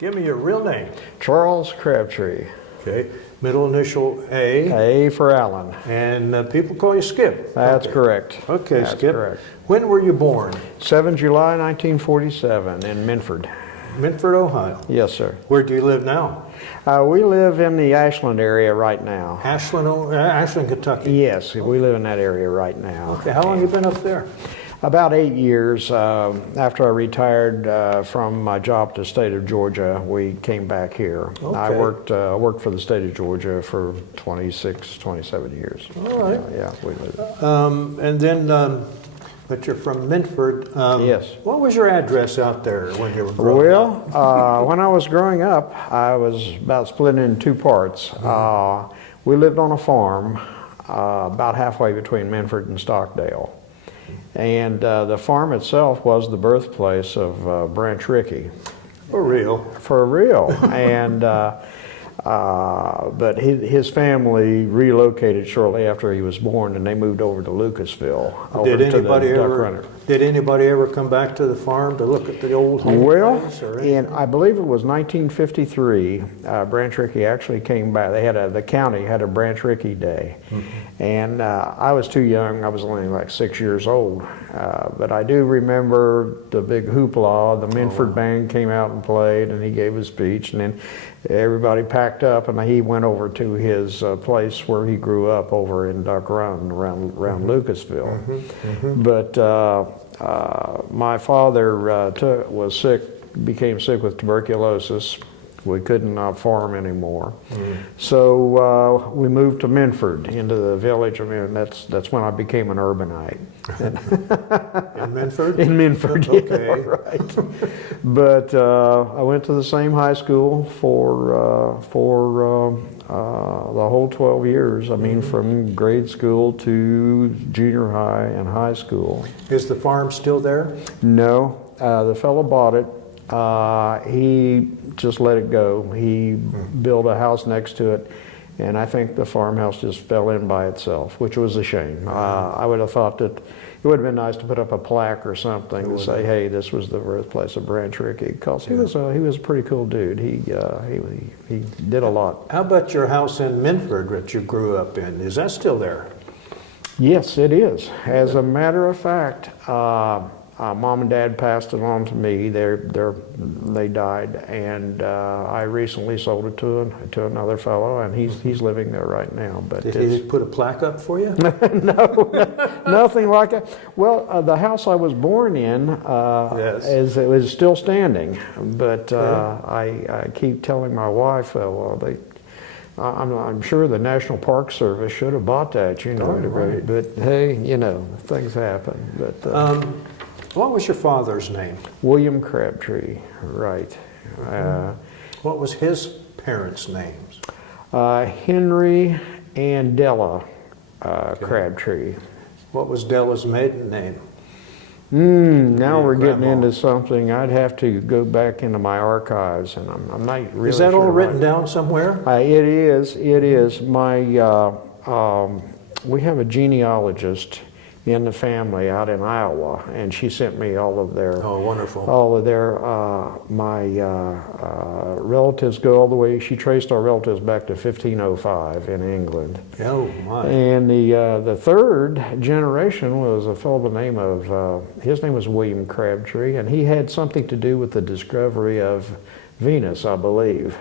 Give me your real name. Charles Crabtree. Okay. Middle initial A. A for Allen. And people call you Skip. That's okay. correct. Okay, That's Skip. correct. When were you born? 7 July 1947 in Minford. Minford, Ohio. Yes, sir. Where do you live now? We live in the Ashland area right now. Ashland, Kentucky. Yes, we live in that area right now. Okay, how long have you been up there? About 8 years. After I retired from my job to the state of Georgia, we came back here. Okay. I worked for the state of Georgia for 26, 27 years. All right. Yeah, we lived. And then, but you're from Minford. Yes. What was your address out there when you were growing up? Well, when I was growing up, I was about split in two parts. We lived on a farm about halfway between Minford and Stockdale. And the farm itself was the birthplace of Branch Rickey. For real? For real. And but his family relocated shortly after he was born, and they moved over to Lucasville. Did anybody ever come back to the farm to look at the old home place? And I believe it was 1953. Branch Rickey actually came back. They had the county had a Branch Rickey Day, and I was too young. I was only like 6 years old, but I do remember the big hoopla. The Minford band came out and played, and he gave a speech, and then everybody packed up, and he went over to his place where he grew up over in Duck Run around Lucasville. But my father was sick, became sick with tuberculosis. We couldn't farm anymore. So we moved to Minford, into the village. I mean, that's when I became an urbanite. In Minford? In Minford, okay. Yeah, right. But I went to the same high school for the whole 12 years. I mean, from grade school to junior high and high school. Is the farm still there? No, the fellow bought it. He just let it go. He built a house next to it, and I think the farmhouse just fell in by itself, which was a shame. I would have thought that it would have been nice to put up a plaque or something to say, "Hey, this was the birthplace of Branch Rickey," because he was a pretty cool dude. He did a lot. How about your house in Minford that you grew up in? Is that still there? Yes, it is. As a matter of fact, Mom and Dad passed it on to me. They died, and I recently sold it to another fellow, and he's living there right now. But did he put a plaque up for you? No, nothing like that. Well, the house I was born in is still standing, but I keep telling my wife, I'm sure the National Park Service should have bought that, Right. But hey, things happen. But what was your father's name? William Crabtree, right. What was his parents' names? Henry and Della Crabtree. What was Della's maiden name? Now we're getting into something. I'd have to go back into my archives, and I'm not really Is that sure all written down somewhere? It is. It is. We have a genealogist in the family out in Iowa, and she sent me all of their my relatives go all the way. She traced our relatives back to 1505 in England. Oh my! And the third generation was a fellow by the name of his name was William Crabtree, and he had something to do with the discovery of Venus, I believe.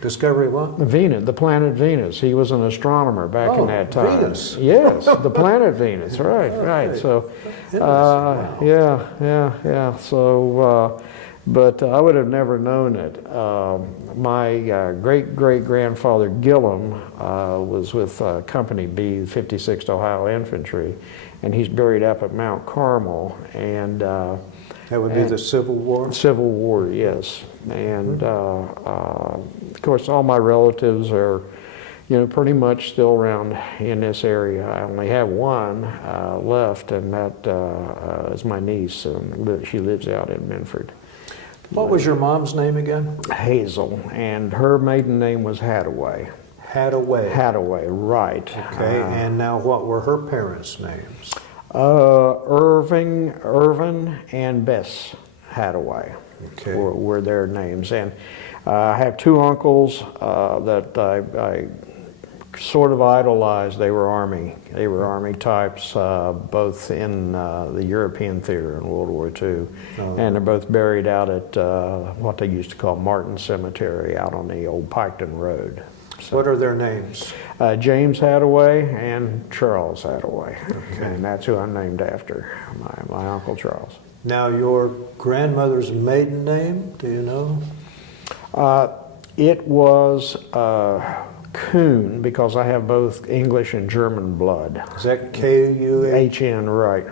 Discovery what? Venus, the planet Venus. He was an astronomer back in that time. Venus. Yes, the planet Venus. Right. So, Wow. yeah. So, but I would have never known it. My great-great-grandfather Gillum was with Company B, 56th Ohio Infantry, and he's buried up at Mount Carmel. And that would be the Civil War? Civil War, yes. And of course, all my relatives are, pretty much still around in this area. I only have one left, and that is my niece, and she lives out in Minford. What was your mom's name again? Hazel, and her maiden name was Hadaway. Hadaway, right. Okay, and now what were her parents' names? Irvin and Bess Hadaway. Okay. Were their names. And I have two uncles that I sort of idolized. They were Army. They were Army types, both in the European theater in World War II. Oh. And they're both buried out at what they used to call Martin Cemetery out on the old Piketon Road. So, What are their names? James Hadaway and Charles Hadaway. Okay. And that's who I'm named after, my Uncle Charles. Now, your grandmother's maiden name, do you know? It was Kuhn, because I have both English and German blood. Is that K-U-H? H-N, right.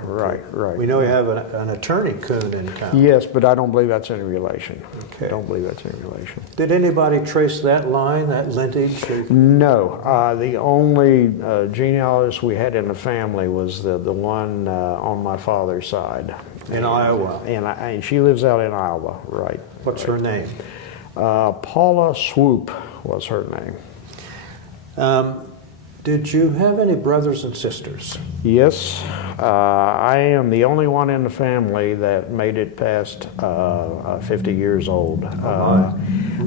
We know you have an attorney Kuhn in town. Yes, but I don't believe that's any relation. Okay. Don't believe that's any relation. Did anybody trace that line, that lineage? No, the only genealogist we had in the family was the one on my father's side. In Iowa? And she lives out in Iowa, right. What's her name? Paula Swoop was her name. Did you have any brothers and sisters? Yes, I am the only one in the family that made it past 50 years old.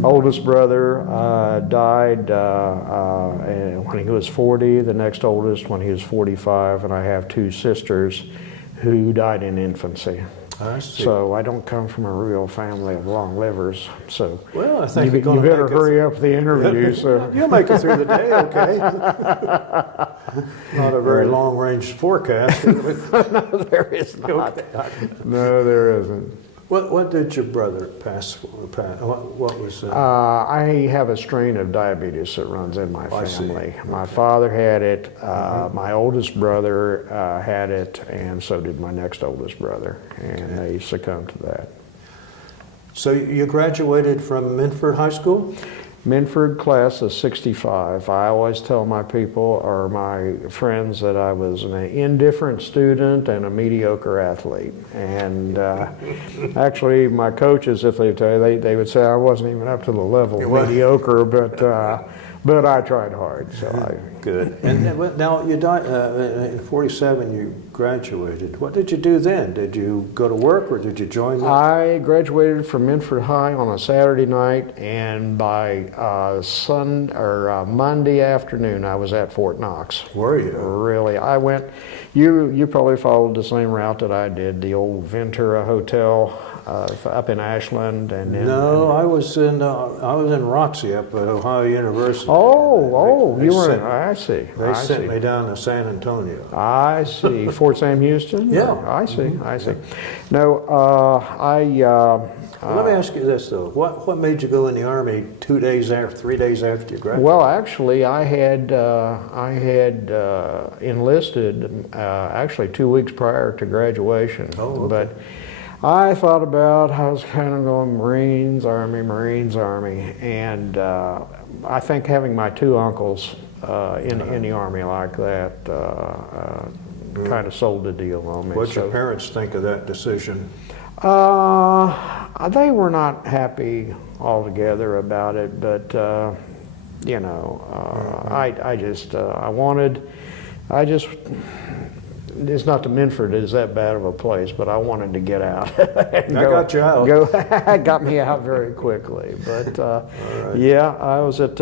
Oldest brother died when he was 40, the next oldest when he was 45, and I have two sisters who died in infancy. I see. So I don't come from a real family of long livers. So Well, I think you you're gonna better make it hurry up the interview. So You'll make it through the day, okay? Not a very long-range forecast. no, there is not. Okay. No, there isn't. What did your brother pass for? What was I have a strain of diabetes that runs in my I see. family. My father had it, my oldest brother had it, and so did my next oldest brother, and they succumbed to that. So you graduated from Minford High School? Minford class of 65. I always tell my people or my friends that I was an indifferent student and a mediocre athlete. And actually, my coaches, if they tell you, they would say I wasn't even up to the level of mediocre, but I tried hard. So Good. And now you died in '47. You graduated. What did you do then? Did you go to work or did you join them? I graduated from Minford High on a Saturday night, and by Monday afternoon, I was at Fort Knox. Were you? Really, I went. You probably followed the same route that I did. The old Ventura Hotel up in Ashland, and then, No, I was in ROTC up at Ohio University. You were. I see. They sent me down to San Antonio. I see. Fort Sam Houston? Yeah. I see. I see. No, Let me ask you this though: what made you go in the Army 3 days after you graduated? well, actually, I had enlisted actually 2 weeks prior to graduation. Oh, okay. But I thought about, I was kind of going Marines, Army, and I think having my two uncles in the Army like that kind of sold the deal on me. What'd your parents think of that decision? They were not happy altogether about it, but it's not that Minford is that bad of a place, but I wanted to get out. Got you out. Got me out very quickly. But right. yeah, I was at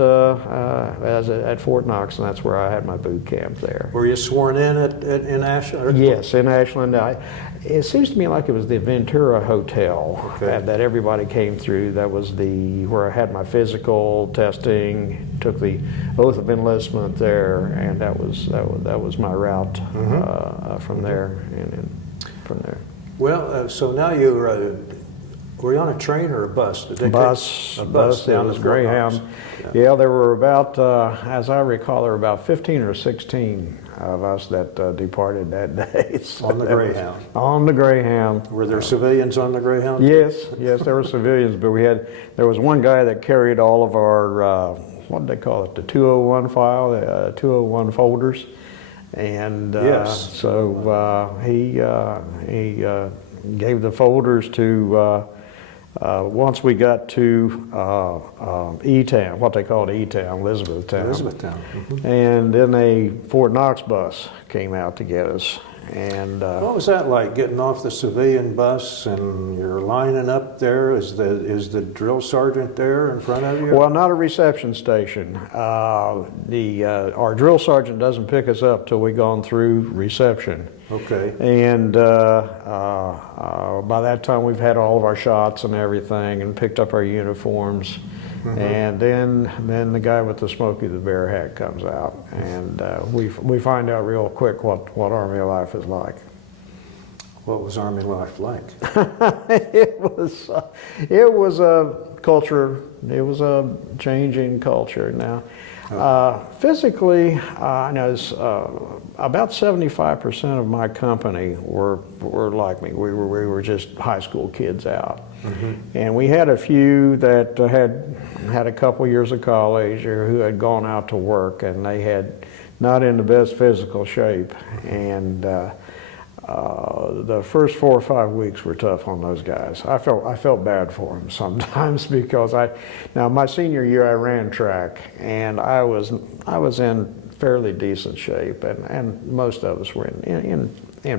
Fort Knox, and that's where I had my boot camp there. Were you sworn in in Ashland? Yes, in Ashland. It seems to me like it was the Ventura Hotel that everybody came through. That was where I had my physical testing, took the oath of enlistment there, and that was my route from there and from there. Well, so now were you on a train or a bus? Did they Bus. take a bus down It was to Fort Greyhound. Knox? Yeah, there were about, as I recall, there were about 15 or 16 of us that departed that day. So On the Greyhound? On the Greyhound. Were there civilians on the Greyhound? Yes, there were civilians, but there was one guy that carried all of our, what did they call it, the 201 file, 201 folders. And so he gave the folders to Once we got to E-Town, what they called E-Town, Elizabethtown. Elizabethtown. Mhm. And then a Fort Knox bus came out to get us. And What was that like, getting off the civilian bus and you're lining up there? Is the drill sergeant there in front of you? well, not a reception station. Our drill sergeant doesn't pick us up till we've gone through reception. Okay. And by that time, we've had all of our shots and everything, and picked up our uniforms. Mm-hmm. And then the guy with the Smokey the Bear hat comes out, and we find out real quick what Army life is like. What was Army life like? It was a culture. It was a changing culture. Now, physically, I know about 75% of my company were like me. We were just high school kids out, and we had a few that had a couple years of college or who had gone out to work, and they had not in the best physical shape, and. The first 4 or 5 weeks were tough on those guys. I felt bad for them sometimes because now my senior year I ran track, and I was in fairly decent shape, and most of us were in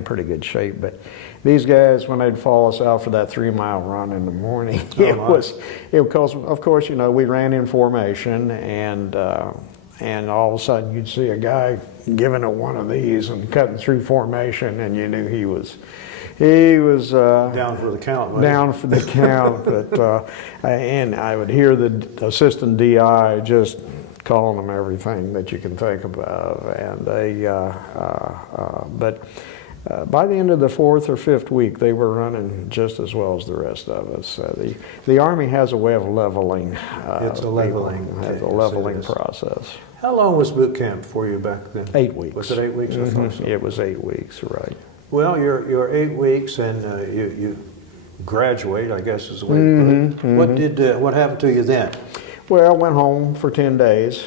pretty good shape. But these guys, when they'd fall us out for that 3-mile run in the morning, because of course we ran in formation, and all of a sudden you'd see a guy giving it one of these and cutting through formation, and you knew he was Down for the count. Wasn't down for the count. But and I would hear the assistant DI just calling them everything that you can think of, and they. But by the end of the 4th or 5th week, they were running just as well as the rest of us. The Army has a way of leveling. It's a leveling. People. It's a Okay, leveling yes, it is. process. How long was boot camp for you back then? 8 weeks. Was it 8 weeks? I thought so. It was 8 weeks, right. Well, you're 8 weeks, and you graduate, I guess is the way to put it. What happened to you then? Well, I went home for 10 days,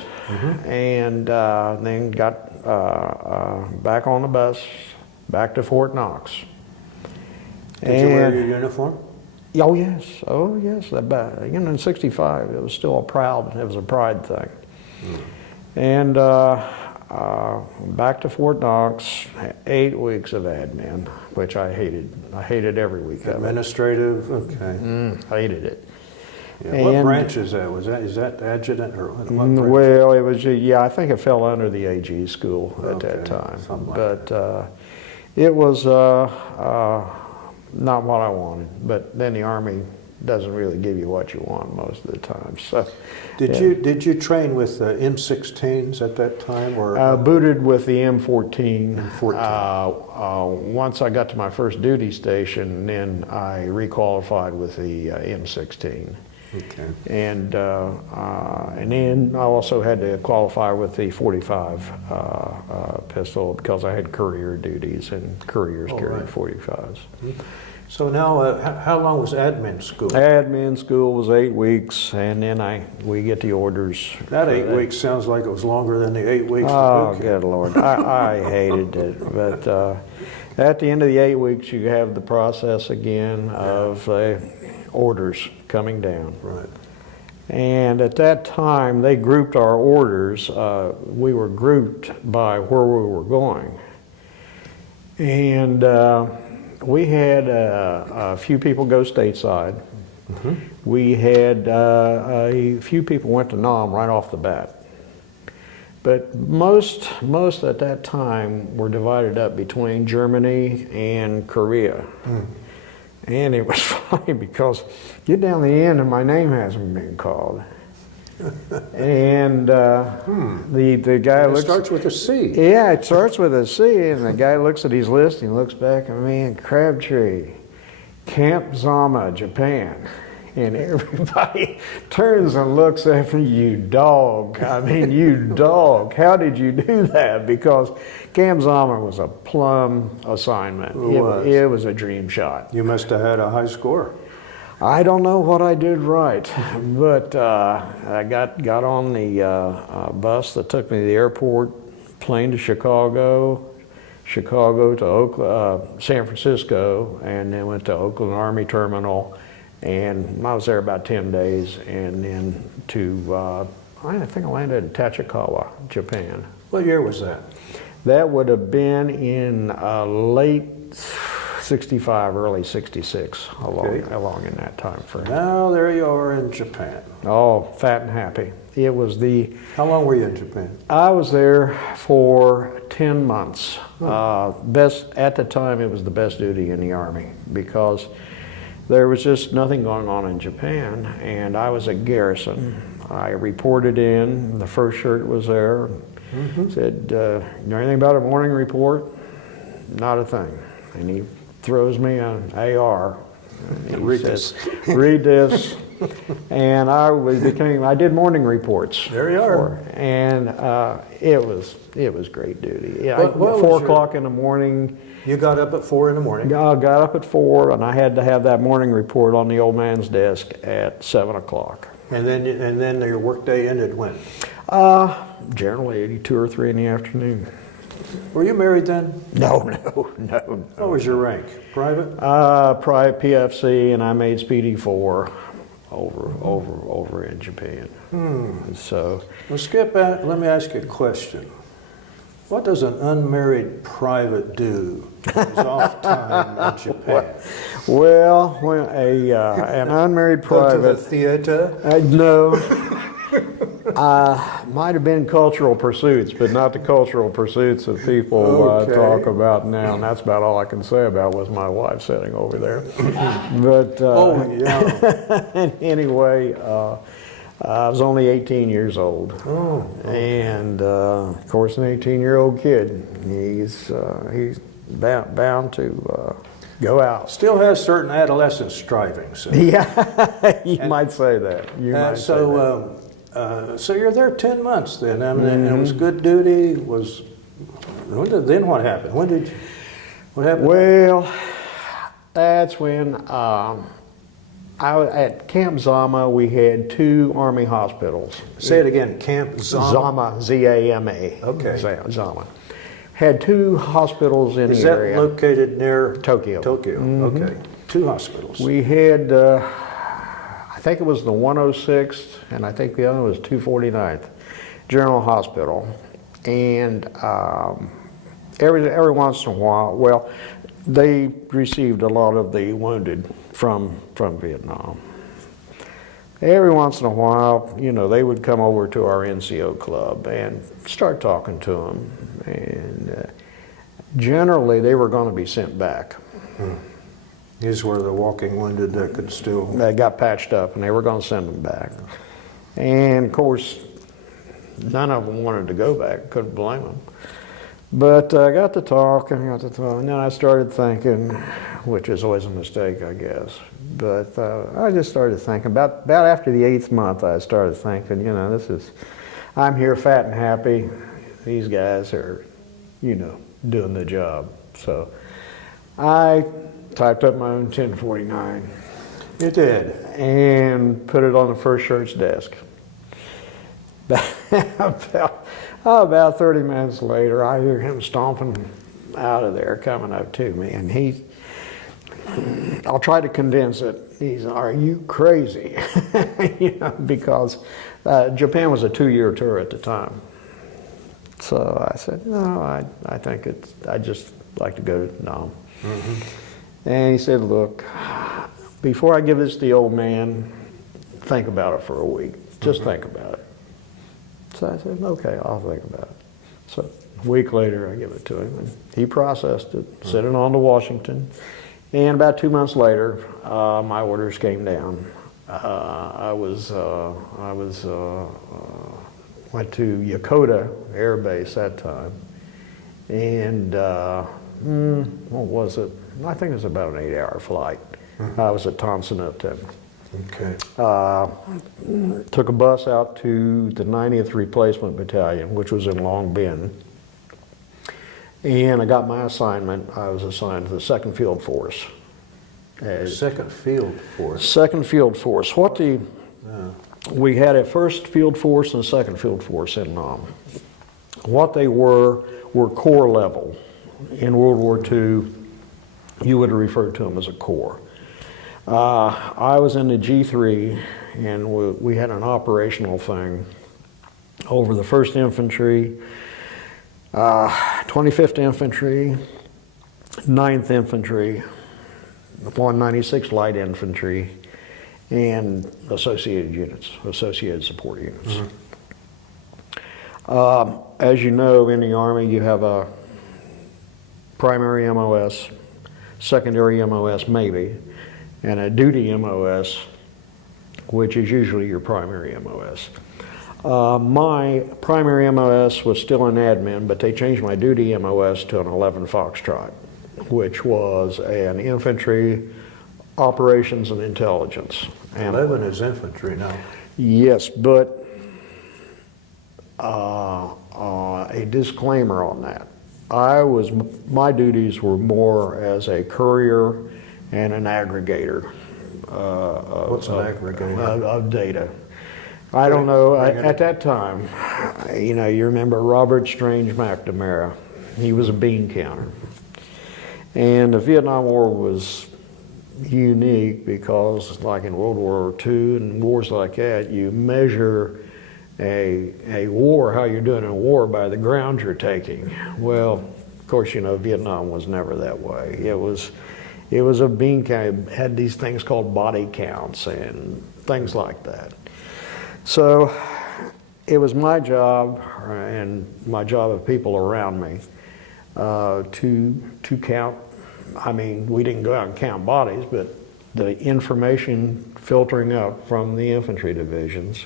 and then got back on the bus, back to Fort Knox. Did you wear your uniform? Oh yes. In '65, it was still a pride thing. And back to Fort Knox, 8 weeks of admin, which I hated. I hated every week of it. Administrative, okay. Hated it. Yeah. What And- branch is that? Is that adjutant or what branch? Well, it was, I think it fell under the AG school at that Okay, time. something like But it was not what I wanted. But then the Army doesn't really give you what you want most of the time. So, Did you train with M16s at that time, or booted with the M14. M14. Once I got to my first duty station, then I requalified with the M16. okay? And then I also had to qualify with the 45 pistol because I had courier duties, and couriers carried right. 45s. So now, how long was admin school? Admin school was 8 weeks, and then we get the orders. That 8 weeks sounds like it was longer than the 8 weeks. Oh, for boot camp. good Lord. I hated it. But at the end of the 8 weeks, you have the process again of orders coming down. Right. And at that time, they grouped our orders. We were grouped by where we were going. And we had a few people go stateside. We had a few people went to Nam right off the bat. But most at that time were divided up between Germany and Korea. And it was funny because get down the end and my name hasn't been called. And the guy It looks. starts with a C. Yeah, it starts with a C, and the guy looks at his list and looks back at me and Crabtree, Camp Zama, Japan. And everybody turns and looks at me, you dog. I mean, you dog. How did you do that? Because Camp Zama was a plum assignment. It was a dream shot. You must have had a high score. I don't know what I did right, but I got on the bus that took me to the airport, plane to Chicago to San Francisco, and then went to Oakland Army Terminal, And I was there about 10 days, and then I think I landed in Tachikawa, Japan. What year was that? That would have been in late 65, early 66, along in that time frame. Now there you are in Japan. Oh, fat and happy. It was How long were you in Japan? I was there for 10 months. At the time, it was the best duty in the Army because there was just nothing going on in Japan, and I was at garrison. I reported in, the first shirt was there, said, you know anything about a morning report? Not a thing. And he throws me an AR. Read this. Read this. And I did morning reports. There you are. And it was great duty. Yeah, What 4 o'clock in the morning. You got up at 4 in the morning? I got up at 4, and I had to have that morning report on the old man's desk at 7 o'clock. And then your workday ended when? Generally 2 or 3 in the afternoon. Were you married then? No. What was your rank? Private? Private PFC, and I made Speedy 4 over in Japan. So, Well, Skip, let me ask you a question. What does an unmarried private do on his off time in Japan? well, when an unmarried private. Go to the theater? No. Might have been cultural pursuits, but not the cultural pursuits that people talk about now. And that's about all I can say about was my wife sitting over there. But anyway, I was only 18 years old. And of course, an 18-year-old kid, he's bound to go out. Still has certain adolescent strivings. Yeah, you might say that. So you're there 10 months then, and it was good duty. Then what happened? What happened? Well, that's when at Camp Zama we had 2 Army hospitals. Say it again, Camp Zama. Zama, Z-A-M-A. Okay. Zama. Had 2 hospitals in the area. Is that located near Tokyo? Tokyo, okay. 2 hospitals. We had, I think it was the 106th, and I think the other was 249th General Hospital. And every once in a while, they received a lot of the wounded from Vietnam. Every once in a while, they would come over to our NCO club and start talking to them. And generally, they were going to be sent back. These were the walking wounded that could still... They got patched up, and they were going to send them back. And, of course, none of them wanted to go back. Couldn't blame them. But I got to talk, and then I started thinking, which is always a mistake, I guess. But I just started thinking, about after the 8th month, I started thinking, I'm here fat and happy. These guys are, doing the job. So I typed up my own 1049. You did? And put it on the first shirt's desk. About 30 minutes later, I hear him stomping out of there, coming up to me, and I'll try to condense it. Are you crazy? Because Japan was a 2-year tour at the time. So I said, no, I think I'd just like to go to Nam. And he said, look, before I give this to the old man, think about it for a week. Just think about it. So I said, okay, I'll think about it. So a week later, I give it to him, and he processed it, sent it on to Washington. And about 2 months later, my orders came down. I went to Yokota Air Base that time, and what was it? I think it was about an 8-hour flight. I was at Thompson-Upton. Okay. Took a bus out to the 90th Replacement Battalion, which was in Long Binh. And I got my assignment. I was assigned to the 2nd Field Force. 2nd Field Force? 2nd Field Force. We had a 1st Field Force and a 2nd Field Force in Nam. What they were corps level. In World War II, you would refer to them as a corps. I was in the G3, and we had an operational thing over the 1st Infantry, 25th Infantry, 9th Infantry, 196th Light Infantry, and associated units, associated support units. As you know, in the Army, you have a primary MOS, secondary MOS maybe, and a duty MOS, which is usually your primary MOS. My primary MOS was still an admin, but they changed my duty MOS to an 11 Foxtrot, which was an infantry operations and intelligence. 11 is infantry now. Yes, but a disclaimer on that. My duties were more as a courier and an aggregator. What's an aggregator? Of data. I don't know, at that time, you know, you remember Robert Strange McNamara. He was a bean counter. And the Vietnam War was unique because, like in World War II and wars like that, you measure a war, how you're doing in a war, by the ground you're taking. Well, of course, you know, Vietnam was never that way. It was a bean count. It had these things called body counts and things like that. So it was my job and my job of people around me to count. I mean, we didn't go out and count bodies, but the information filtering up from the infantry divisions,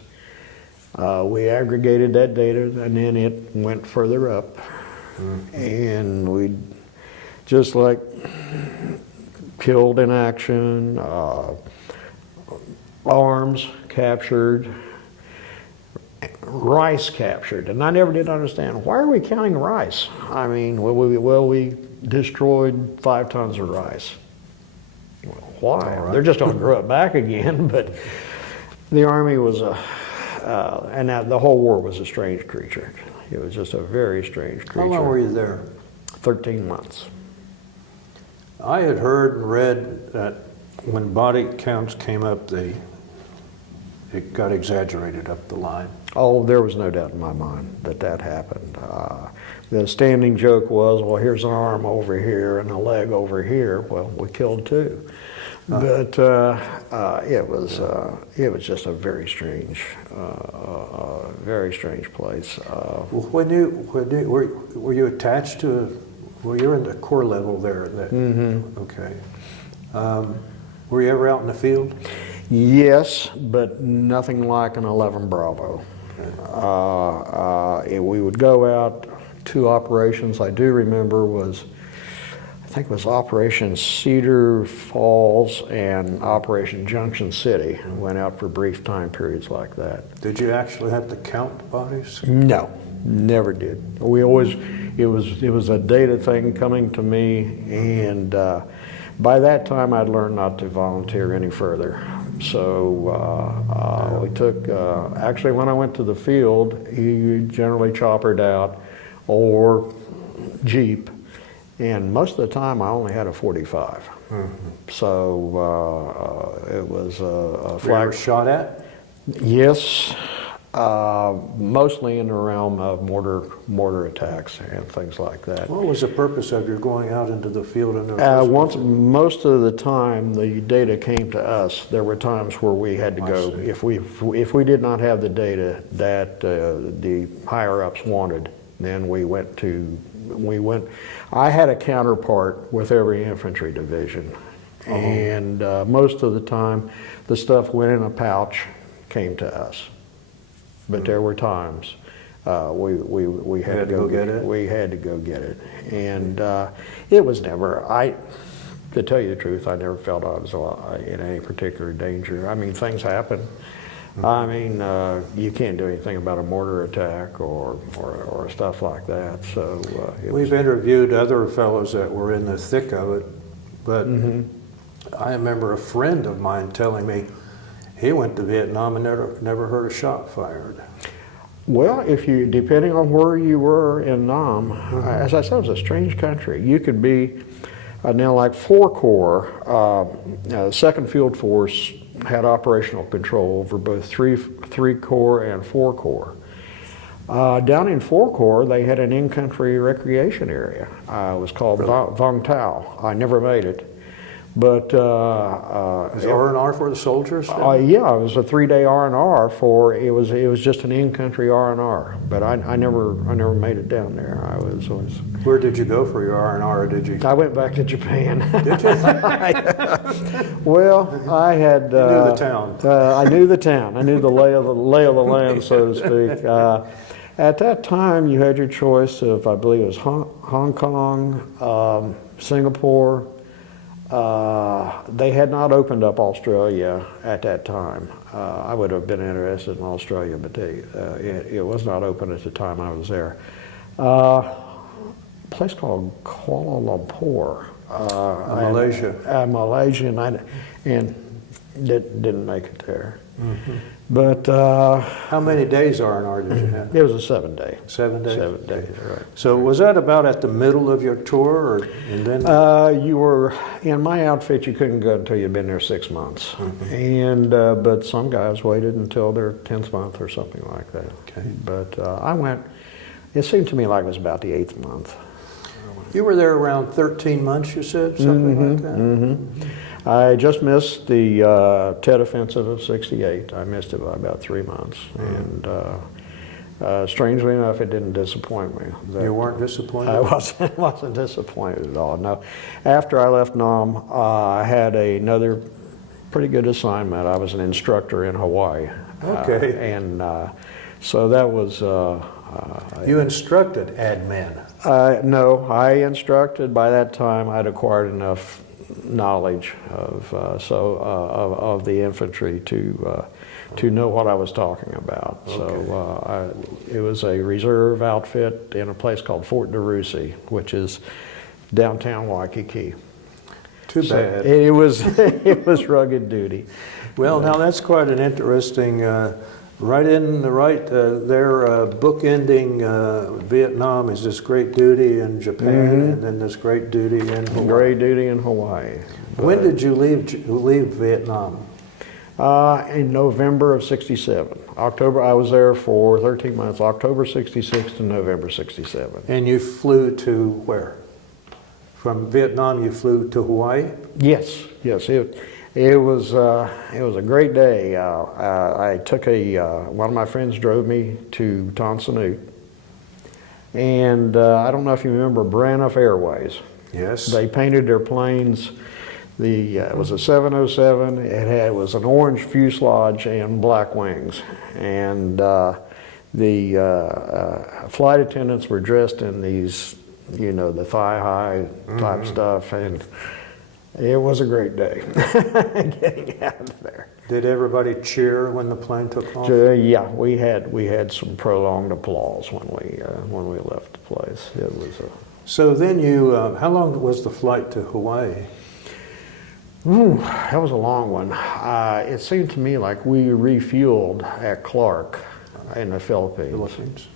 we aggregated that data, and then it went further up. And we just like killed in action, arms captured, rice captured. And I never did understand, why are we counting rice? I mean, we destroyed 5 tons of rice. Well, why? Right. They're just going to grow it back again. But the Army was the whole war was a strange creature. It was just a very strange creature. How long were you there? 13 months. I had heard and read that when body counts came up, it got exaggerated up the line. Oh, there was no doubt in my mind that happened. The standing joke was, well, here's an arm over here and a leg over here. Well, we killed 2. But it was just a very strange place. Were you attached to? Well, you're in the corps level there. Okay. Were you ever out in the field? Yes, but nothing like an 11 Bravo. We would go out. 2 operations I do remember was, I think it was Operation Cedar Falls and Operation Junction City. Went out for brief time periods like that. Did you actually have to count bodies? No, never did. We always, it was a data thing coming to me, and by that time I'd learned not to volunteer any further. So we took, actually when I went to the field, you generally choppered out or Jeep, and most of the time I only had a 45. So it was a Were you ever shot at? Yes, mostly in the realm of mortar attacks and things like that. What was the purpose of your going out into the field in the first place? Most of the time the data came to us. There were times where we had to go. If we did not have the data that the higher ups wanted, then we went. I had a counterpart with every infantry division, and most of the time the stuff went in a pouch, came to us. But there were times we had to go get it. We had to go get it, and it was never. To tell you the truth, I never felt I was in any particular danger. I mean, things happen. I mean, you can't do anything about a mortar attack or stuff like that. So we've interviewed other fellows that were in the thick of it, but I remember a friend of mine telling me he went to Vietnam and never heard a shot fired. Well, depending on where you were in Nam, as I said, it was a strange country. You could be Now, like 4 Corps, 2nd Field Force had operational control over both 3 Corps and 4 Corps. Down in 4 Corps, they had an in-country recreation area. It was called Vong Tau. I never made it. But Is R&R for the soldiers? yeah, it was a 3-day R&R for it was just an in-country R&R. But I never made it down there. I was always. Where did you go for your R&R? Or did you? I went back to Japan. Did you? Well, I had. You knew the town. I knew the town. I knew the lay of the land, so to speak. At that time, you had your choice of, I believe it was Hong Kong, Singapore. They had not opened up Australia at that time. I would have been interested in Australia, but it was not open at the time I was there. A place called Kuala Lumpur. Malaysia. Malaysia, and didn't make it there. Mm-hmm. But How many days R&R did you have? it was a 7-day. 7 days? 7 days, right. So was that about at the middle of your tour, or and then? You were, in my outfit, you couldn't go until you'd been there 6 months. Mm-hmm. And, but some guys waited until their 10th month or something like that. Okay. But I went, it seemed to me like it was about the 8th month. You were there around 13 months, you said, something like that? Mm-hmm. I just missed the Tet Offensive of '68. I missed it by about 3 months. And strangely enough, it didn't disappoint me. You weren't disappointed? I wasn't disappointed at all, no. After I left Nam, I had another pretty good assignment. I was an instructor in Hawaii. Okay. So that was... You instructed admin? No, I instructed. By that time, I'd acquired enough knowledge of the infantry to know what I was talking about. Okay. So it was a reserve outfit in a place called Fort DeRussy, which is downtown Waikiki. Too So bad. it was it was rugged duty. Well, now that's quite an interesting, bookending Vietnam is this great duty in Japan, and then this great duty in Hawaii. Great duty in Hawaii. When did you leave Vietnam? In November of '67. October, I was there for 13 months, October '66 to November '67. And you flew to where? From Vietnam, you flew to Hawaii? Yes. It was a great day. I took one of my friends drove me to Tan Son Nhut, and I don't know if you remember Braniff Airways. Yes. They painted their planes. It was a 707. It was an orange fuselage and black wings, and the flight attendants were dressed in these, the thigh-high type stuff, and it was a great day getting out of there. Did everybody cheer when the plane took off? Yeah, we had some prolonged applause when we left the place. It was So then how long was the flight to Hawaii? that was a long one. It seemed to me like we refueled at Clark in the Philippines.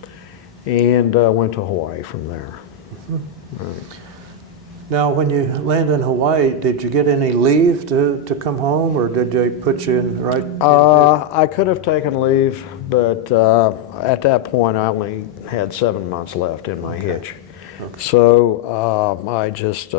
And went to Hawaii from there. Right. Now, when you landed in Hawaii, did you get any leave to come home, or did they put you in right? I could have taken leave, but at that point, I only had 7 months left in my hitch. Okay. So I just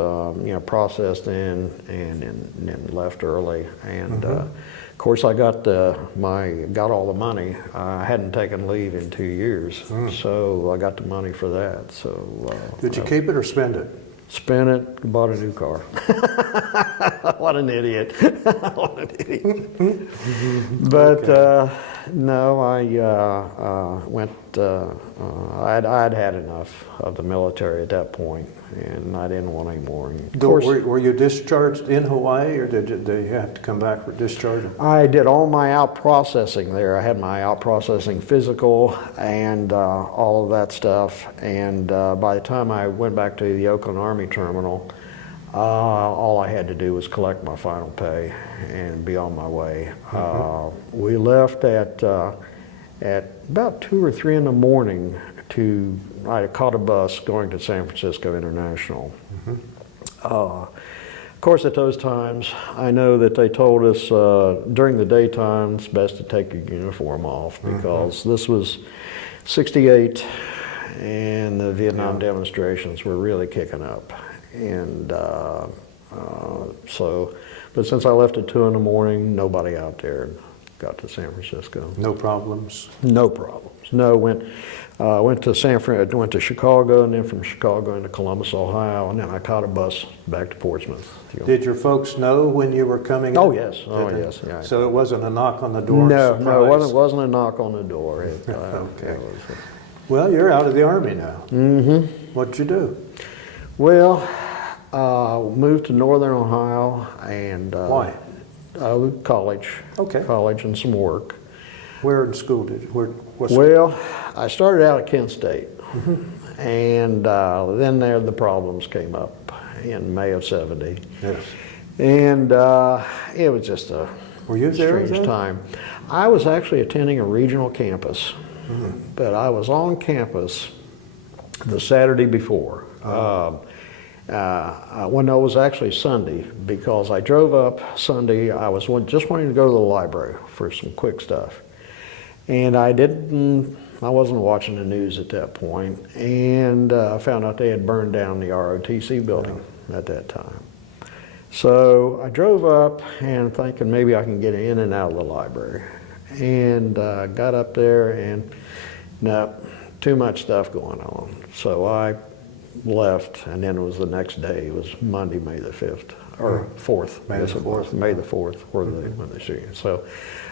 processed in and left early, and of course I got all the money. I hadn't taken leave in 2 years, so I got the money for that. So did you keep it or spend it? Spent it, bought a new car. What an idiot. What an idiot. But no, I went, I'd had enough of the military at that point, and I didn't want any more. And of course, were you discharged in Hawaii, or did you have to come back for discharging? I did all my out processing there. I had my out processing physical and all of that stuff. And by the time I went back to the Oakland Army Terminal, all I had to do was collect my final pay and be on my way. We left at about 2 or 3 in the morning I caught a bus going to San Francisco International. Of course, at those times, I know that they told us during the daytime it's best to take your uniform off because this was '68 and the Vietnam demonstrations were really kicking up. And but since I left at 2 in the morning, nobody out there got to San Francisco. No problems? No problems. No, went to Chicago, and then from Chicago into Columbus, Ohio, and then I caught a bus back to Portsmouth. Did your folks know when you were coming? Oh in? yes, oh yes. Yeah. So it wasn't a knock on the door? No, surprise? it wasn't a knock on the door. Okay. Well, you're out of the Army now. Mm-hmm. What'd you do? Well, moved to Northern Ohio and Why? College. Okay. College and some work. Where in school did you? Well, I started out at Kent State, and then the problems came up in May of '70. Yes. And it was just a Were you there strange then? time. I was actually attending a regional campus, but I was on campus the Saturday before. When it was actually Sunday, because I drove up Sunday. I was just wanting to go to the library for some quick stuff. And I wasn't watching the news at that point, and I found out they had burned down the ROTC building at that time. So I drove up and thinking maybe I can get in and out of the library. And got up there and no, too much stuff going on. So I left, and then it was the next day. It was Monday, May the 5th, or 4th. May the 4th. May the 4th, when they shooting. So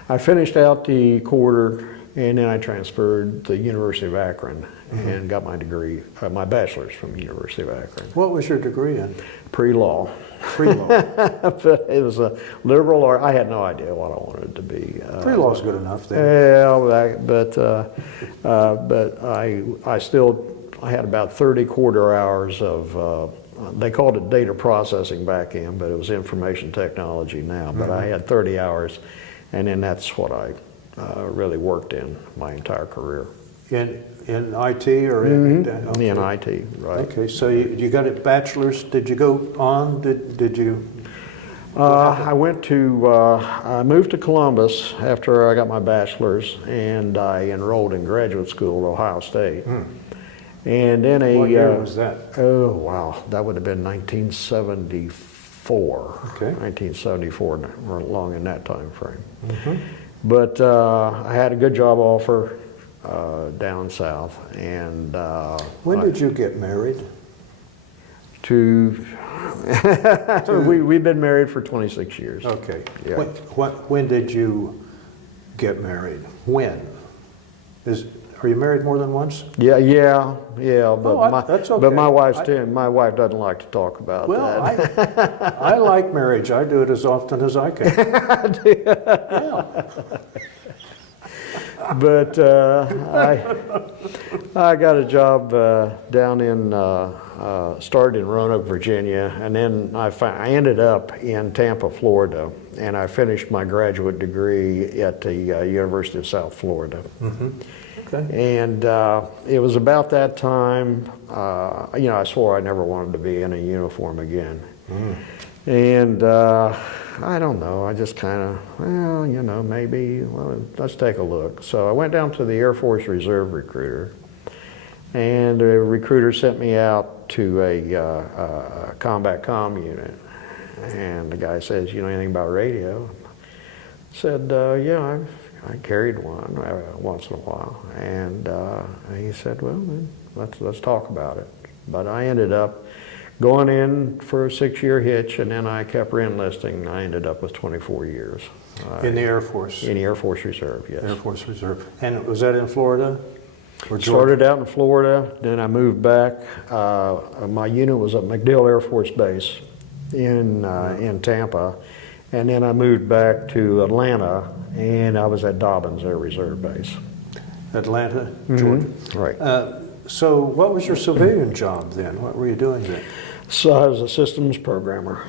I finished out the quarter, and then I transferred to the University of Akron and got my degree, my bachelor's from the University of Akron. What was your degree in? Pre-law. Pre-law. But it was a liberal art. I had no idea what I wanted it to be. Pre-law's good enough then. Yeah, but I had about 30 quarter hours of, they called it data processing back then, but it was information technology now. But I had 30 hours, and then that's what I really worked in my entire career. In IT or in? Okay. In IT, right. Okay, so you got a bachelor's. Did you go on? Did you? I moved to Columbus after I got my bachelor's, and I enrolled in graduate school at Ohio State. And then What year was that? Oh, wow, that would have been 1974. Okay. 1974, or along in that time frame. But I had a good job offer down south, and When did you get married? We've been married for 26 years. Okay. Yeah. When did you get married? When? Are you married more than once? Yeah. But that's okay. But my wife doesn't like to talk about Well, that. I like marriage. I do it as often as I can. But I got a job down in, started in Roanoke, Virginia, and then I ended up in Tampa, Florida, and I finished my graduate degree at the University of South Florida. Okay. And it was about that time, I swore I never wanted to be in a uniform again. And I don't know, I just kind of, maybe, let's take a look. So I went down to the Air Force Reserve recruiter, and the recruiter sent me out to a combat comm unit. And the guy says, you know anything about radio? I said, yeah, I carried one once in a while. And he said, well, then let's talk about it. But I ended up going in for a 6-year hitch, and then I kept re-enlisting. I ended up with 24 years. In the Air Force? In the Air Force Reserve, yes. Air Force Reserve. And was that in Florida? Or Georgia? Started out in Florida, then I moved back. My unit was at MacDill Air Force Base in Tampa, and then I moved back to Atlanta, and I was at Dobbins Air Reserve Base. Atlanta, Georgia. Right. So what was your civilian job then? What were you doing then? So I was a systems programmer.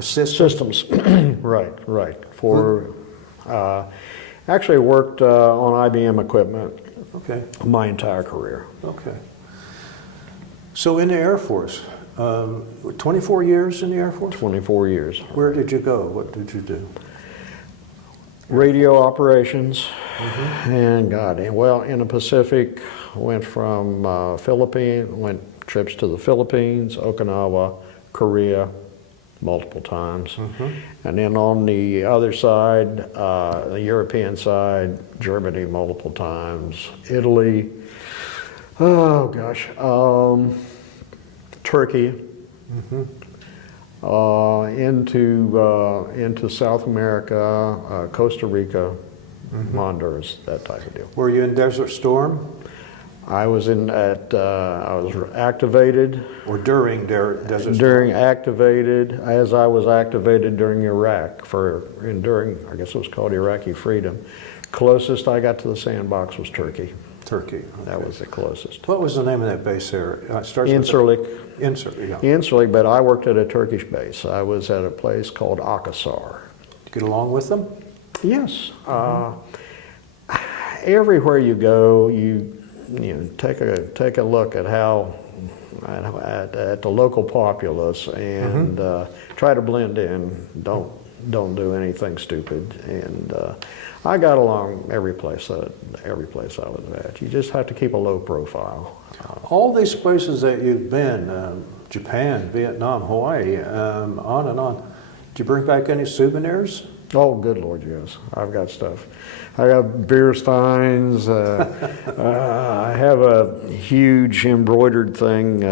Systems? Right. For actually worked on IBM equipment my entire career. Okay. So in the Air Force, 24 years in the Air Force? 24 years. Where did you go? What did you do? Radio operations, and well, in the Pacific, went from went trips to the Philippines, Okinawa, Korea, multiple times. And then on the other side, the European side, Germany multiple times, Italy, oh gosh, Turkey, into South America, Costa Rica, Honduras, that type of deal. Were you in Desert Storm? I was activated. Or during Desert Storm? During activated, as I was activated during Iraq, during, I guess it was called Iraqi Freedom. Closest I got to the sandbox was Turkey. Turkey. That was the closest. What was the name of that base there? Incirlik. Incirlik, yeah. Incirlik, but I worked at a Turkish base. I was at a place called Akhisar. Did you get along with them? Yes. Everywhere you go, you take a look at how at the local populace and try to blend in. Don't do anything stupid. And I got along every place I was at. You just have to keep a low profile. All these places that you've been, Japan, Vietnam, Hawaii, on and on. Did you bring back any souvenirs? Oh, good Lord, yes. I've got stuff. I got beer steins. I have a huge embroidered thing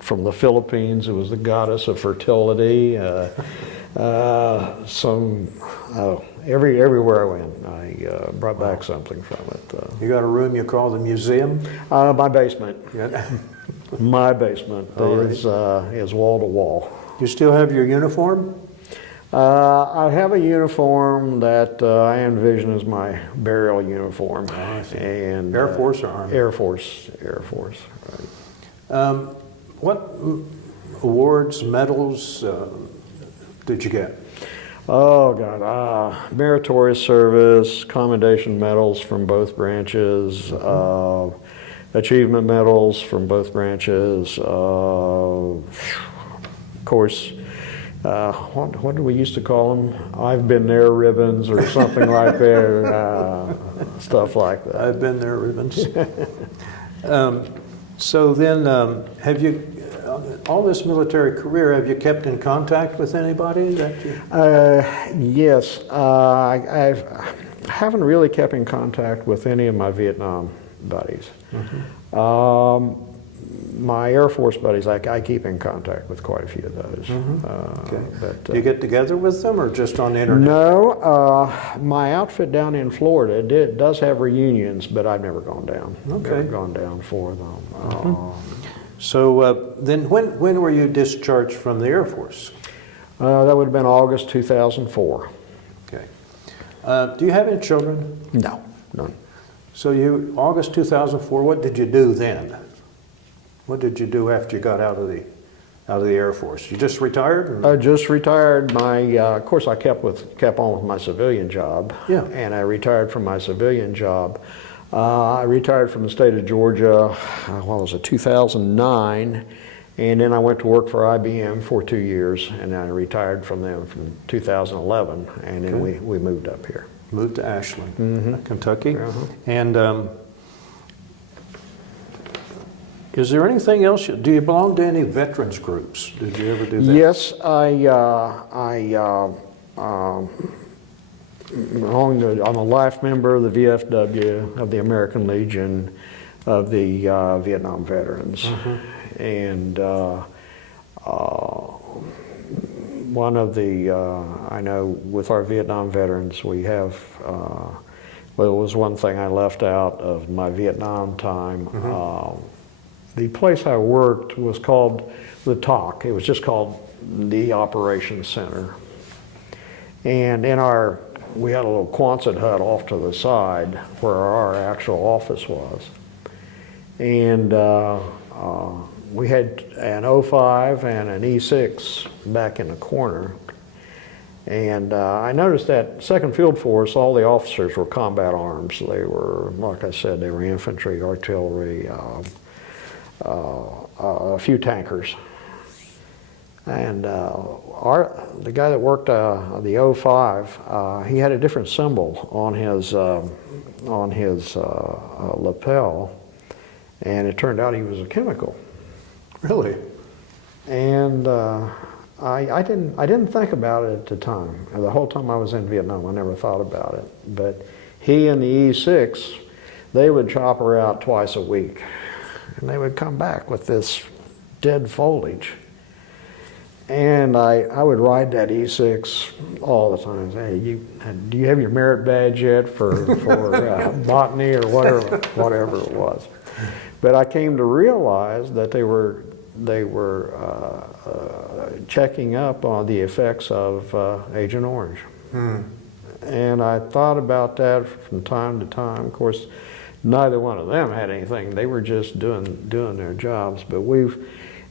from the Philippines. It was the goddess of fertility. Everywhere I went, I brought back something from it. You got a room you call the museum? My basement. Yeah. My basement is wall to wall. You still have your uniform? I have a uniform that I envision as my burial uniform. Oh, I see. And Air Force or Army? Air Force, right. What awards, medals did you get? Oh God, meritorious service, commendation medals from both branches, achievement medals from both branches. Of course, what do we used to call them? I've been there ribbons or something like that, stuff like that. I've been there ribbons. So then, have you, all this military career, have you kept in contact with anybody that you? Yes, I haven't really kept in contact with any of my Vietnam buddies. My Air Force buddies, I keep in contact with quite a few of those. Okay. But, Do you get together with them or just on the internet? No, my outfit down in Florida does have reunions, but I've never gone down. Okay. Never gone down for them. So then when were you discharged from the Air Force? That would have been August 2004. Okay. Do you have any children? No, none. So August 2004, what did you do then? What did you do after you got out of the Air Force? You just retired? I just retired. Of course, I kept on with my civilian job. Yeah. And I retired from my civilian job. I retired from the state of Georgia, 2009, and then I went to work for IBM for 2 years, and then I retired from them from 2011, and then we moved up here. Moved to Ashland, Kentucky. And is there anything else? Do you belong to any veterans groups? Did you ever do that? Yes, I'm a life member of the VFW, of the American Legion of the Vietnam Veterans. And one of the, I know with our Vietnam veterans, we have, well, it was one thing I left out of my Vietnam time. The place I worked was called the TOC. It was just called the Operations Center. And we had a little Quonset hut off to the side where our actual office was. And we had an O5 and an E6 back in the corner. And I noticed that 2nd Field Force, all the officers were combat arms. They were, like I said, they were infantry, artillery, a few tankers. And the guy that worked the 05, he had a different symbol on his lapel, and it turned out he was a chemical. Really? And I didn't think about it at the time. The whole time I was in Vietnam, I never thought about it. But he and the E6, they would chop her out twice a week, and they would come back with this dead foliage. And I would ride that E6 all the time. Say, hey, do you have your merit badge yet for botany or whatever it was? But I came to realize that they were checking up on the effects of Agent Orange. And I thought about that from time to time. Of course, neither one of them had anything. They were just doing their jobs. But we've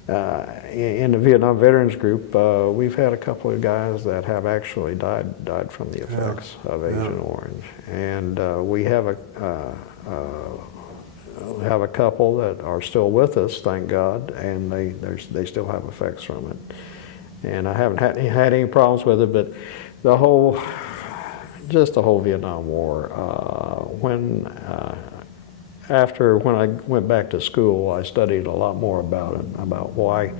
in the Vietnam Veterans Group, we've had a couple of guys that have actually died from the effects of Agent Orange, and we have a couple that are still with us, thank God, and they still have effects from it. And I haven't had any problems with it, but the whole Vietnam War, when I went back to school, I studied a lot more about it, about why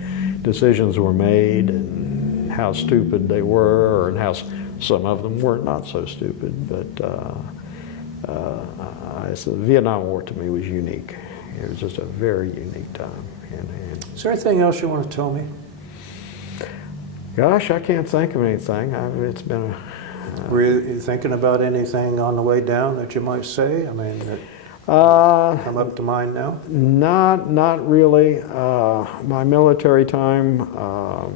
decisions were made and how stupid they were, and how some of them were not so stupid. But the Vietnam War to me was unique. It was just a very unique time. Is there anything else you want to tell me? Gosh, I can't think of anything. It's been Were you thinking about anything on the way down that you might say? I mean, that come up to mind now? Not really. My military time,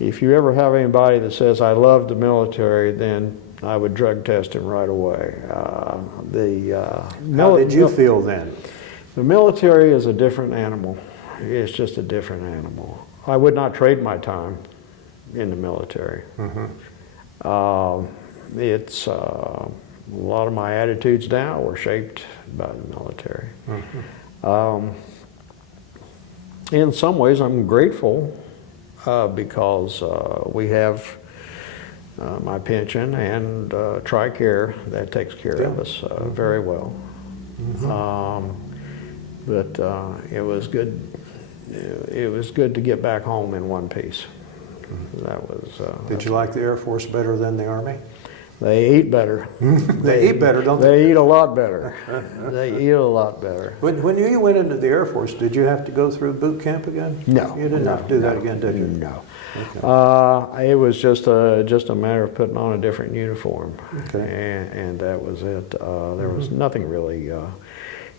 if you ever have anybody that says, I love the military, then I would drug test him right away. How did you feel then? The military is a different animal. It's just a different animal. I would not trade my time in the military. It's a lot of my attitudes now were shaped by the military. In some ways, I'm grateful because we have my pension and TRICARE that takes care of us very well. But it was good. It was good to get back home in one piece. That was. Did you like the Air Force better than the Army? They eat better. They eat better, don't they? They eat a lot better. They eat a lot better. When you went into the Air Force, did you have to go through boot camp again? No. You didn't have to do that again, did you? No. Okay. It was just a matter of putting on a different uniform, Okay. and that was it. There was nothing really.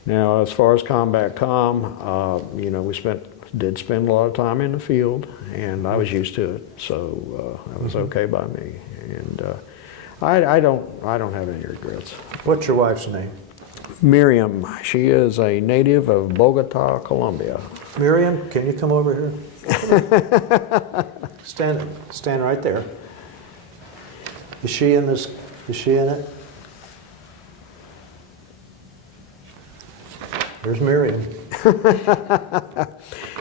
Now, as far as combat we did spend a lot of time in the field, and I was used to it, so it was okay by me. And I don't have any regrets. What's your wife's name? Miriam. She is a native of Bogota, Colombia. Miriam, can you come over here? Stand right there. Is she in this? Is she in it? There's Miriam.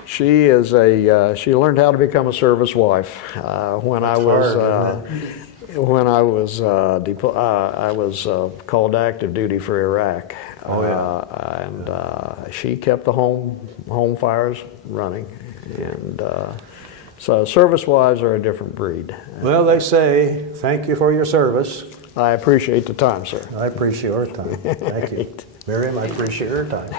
She is she learned how to become a service wife when I was called to active duty for Iraq. And she kept the home fires running, and so service wives are a different breed. Well, they say thank you for your service. I appreciate the time, sir. I appreciate your time. Thank you. Miriam, I appreciate your time.